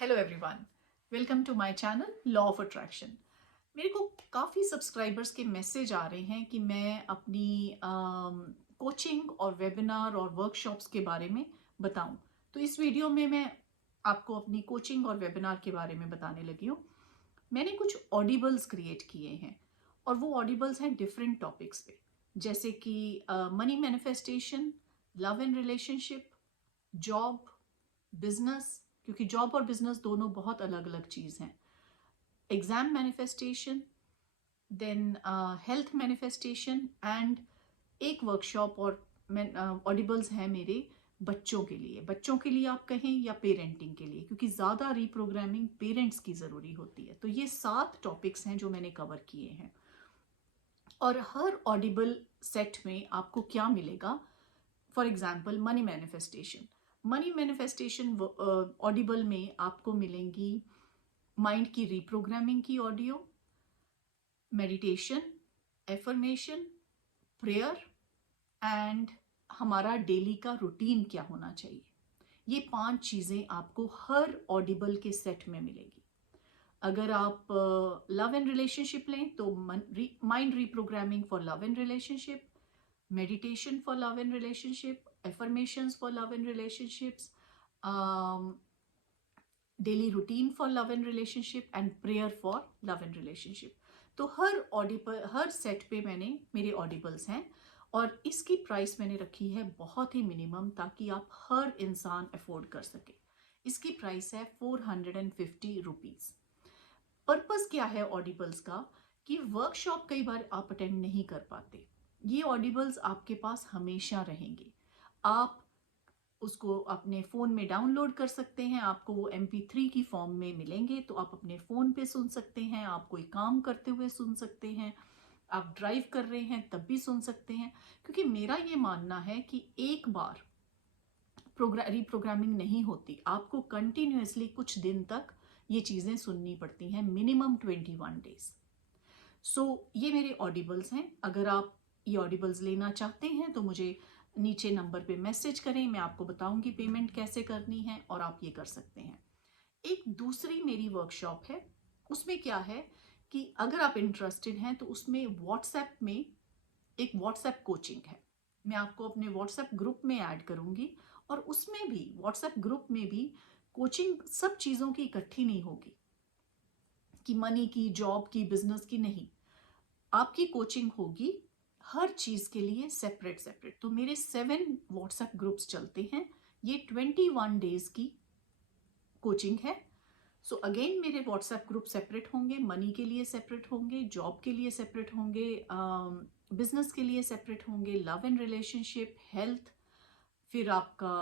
Hello everyone, welcome to my channel law of attraction. मेरे को काफ़ी सब्सक्राइबर्स के मैसेज आ रहे हैं कि मैं अपनी कोचिंग और वेबिनार और वर्कशॉप्स के बारे में बताऊं। तो इस वीडियो में मैं आपको अपनी कोचिंग और वेबिनार के बारे में बताने लगी हूँ। मैंने कुछ ऑडिबल्स क्रिएट किए हैं और वो ऑडिबल्स हैं डिफरेंट टॉपिक्स पे, जैसे कि money manifestation, love and relationship, job, business, क्योंकि जॉब और बिजनेस दोनों बहुत अलग अलग चीज हैं, exam manifestation, then health manifestation and एक वर्कशॉप और ऑडिबल्स हैं मेरे बच्चों के लिए आप कहें या पेरेंटिंग के लिए, क्योंकि ज़्यादा रीप्रोग्रामिंग पेरेंट्स की ज़रूरी होती है। तो ये 7 टॉपिक्स हैं जो मैंने कवर किए हैं और हर ऑडिबल सेट में आपको क्या मिलेगा। For example money manifestation Audible में आपको मिलेंगी माइंड की रीप्रोग्रामिंग की audio, meditation, affirmation, prayer and हमारा डेली का रूटीन क्या होना चाहिए। ये 5 चीज़ें आपको हर ऑडिबल के सेट में मिलेगी। अगर आप लव एंड रिलेशनशिप लें तो mind reprogramming for love and relationship, meditation for love and relationship, affirmations for love and relationships, daily routine for love and relationship and prayer for love and relationship। तो हर set पे मेरे ऑडिबल्स हैं और इसकी price मैंने रखी है बहुत ही मिनिमम, ताकि आप हर इंसान अफोर्ड कर सके। इसकी प्राइस है 450 रुपीज़। पर्पस क्या है ऑडिबल्स का कि वर्कशॉप कई बार आप अटेंड नहीं कर पाते, ये ऑडिबल्स आपके पास हमेशा रहेंगे। आप उसको अपने फ़ोन में डाउनलोड कर सकते हैं, आपको वो MP3 की फॉर्म में मिलेंगे, तो आप अपने फ़ोन पे सुन सकते हैं, आप कोई काम करते हुए सुन सकते हैं, आप ड्राइव कर रहे हैं तब भी सुन सकते हैं। क्योंकि मेरा ये मानना है कि एक बार रीप्रोग्रामिंग नहीं होती, आपको कंटिन्यूसली कुछ दिन तक ये चीज़ें सुननी पड़ती हैं, मिनिमम 21 डेज। सो ये मेरे ऑडिबल्स हैं। अगर आप ये ऑडिबल्स लेना चाहते हैं तो मुझे नीचे नंबर पे मैसेज करें, मैं आपको बताऊंगी पेमेंट कैसे करनी है और आप ये कर सकते हैं। एक दूसरी मेरी वर्कशॉप है, उसमें क्या है कि अगर आप इंटरेस्टेड हैं तो उसमें व्हाट्सएप में एक व्हाट्सएप कोचिंग है। मैं आपको अपने व्हाट्सएप ग्रुप में ऐड करूंगी और उसमें भी व्हाट्सएप ग्रुप में भी कोचिंग सब चीज़ों की इकट्ठी नहीं होगी कि मनी की, जॉब की, बिजनेस की, नहीं। आपकी कोचिंग होगी हर चीज के लिए सेपरेट सेपरेट। तो मेरे 7 व्हाट्सएप ग्रुप्स चलते हैं, ये 21 डेज की कोचिंग है। सो अगेन मेरे व्हाट्सएप ग्रुप सेपरेट होंगे, मनी के लिए सेपरेट होंगे, जॉब के लिए सेपरेट होंगे, बिजनेस के लिए सेपरेट होंगे, लव एंड रिलेशनशिप, हेल्थ, फिर आपका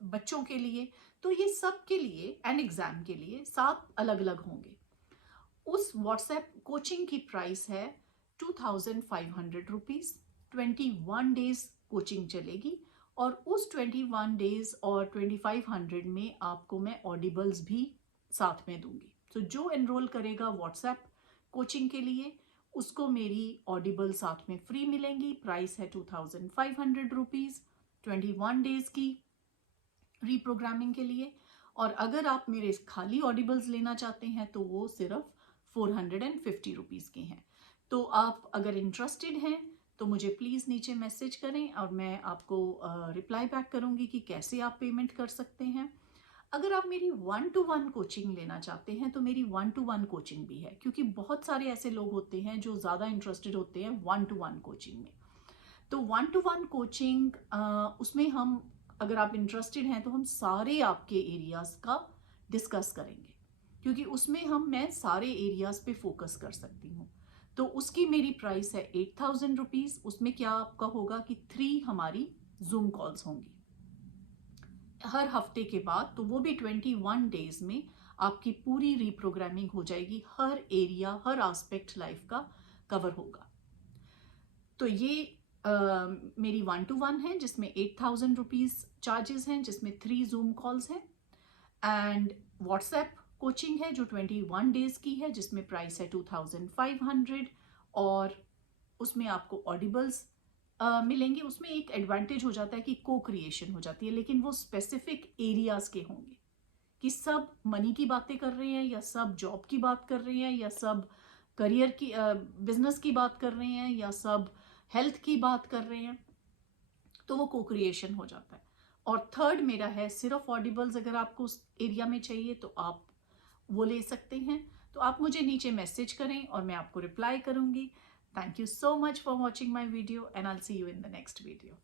बच्चों के लिए। तो ये सब के लिए एंड एग्जाम के लिए 7 अलग अलग होंगे। उस व्हाट्सएप कोचिंग की प्राइस है 2500 रुपीज़। 21 डेज कोचिंग चलेगी और उस 21 डेज और 2500 में आपको मैं ऑडिबल्स भी साथ में दूंगी। तो जो एनरोल करेगा व्हाट्सएप कोचिंग के लिए उसको मेरी ऑडिबल साथ में फ्री मिलेंगी। प्राइस है 2500 रुपीज़ 21 डेज की रीप्रोग्रामिंग के लिए। और अगर आप मेरे खाली ऑडिबल्स लेना चाहते हैं तो वो सिर्फ 450 रुपीज़ के हैं। तो आप अगर इंटरेस्टेड हैं तो मुझे प्लीज़ नीचे मैसेज करें और मैं आपको रिप्लाई बैक करूंगी कि कैसे आप पेमेंट कर सकते हैं। अगर आप मेरी 1-to-1 कोचिंग लेना चाहते हैं तो मेरी 1-to-1 कोचिंग भी है, क्योंकि बहुत सारे ऐसे लोग होते हैं जो ज़्यादा इंटरेस्टेड होते हैं 1-to-1 कोचिंग में। तो 1-to-1 कोचिंग उसमें हम, अगर आप इंटरेस्टेड हैं तो हम सारे आपके एरियाज़ का डिस्कस करेंगे, क्योंकि उसमें मैं सारे एरियाज़ पे फोकस कर सकती हूँ। तो उसकी मेरी प्राइस है 8000 रुपीज़। उसमें क्या आपका होगा कि 3 हमारी जूम कॉल्स होंगी हर हफ्ते के बाद, तो वो भी 21 डेज में आपकी पूरी रीप्रोग्रामिंग हो जाएगी, हर एरिया हर एस्पेक्ट लाइफ का कवर होगा। तो ये मेरी 1-to-1 है जिसमें 8000 रुपीज़ चार्जेस हैं, जिसमें 3 जूम कॉल्स हैं। एंड व्हाट्सएप कोचिंग है जो 21 डेज की है, जिसमें प्राइस है 2500 और उसमें आपको ऑडिबल्स मिलेंगे। उसमें एक एडवांटेज हो जाता है कि को क्रिएशन हो जाती है, लेकिन वो स्पेसिफिक एरियाज के होंगे। कि सब मनी की बातें कर रहे हैं या सब जॉब की बात कर रहे हैं या सब करियर की बिजनेस की बात कर रहे हैं या सब हेल्थ की बात कर रहे हैं, तो वो को क्रिएशन हो जाता है। और थर्ड मेरा है सिर्फ ऑडिबल्स, अगर आपको उस एरिया में चाहिए तो आप वो ले सकते हैं। तो आप मुझे नीचे मैसेज करें और मैं आपको रिप्लाई करूंगी। Thank you so much for watching my video and I will see you in the next video.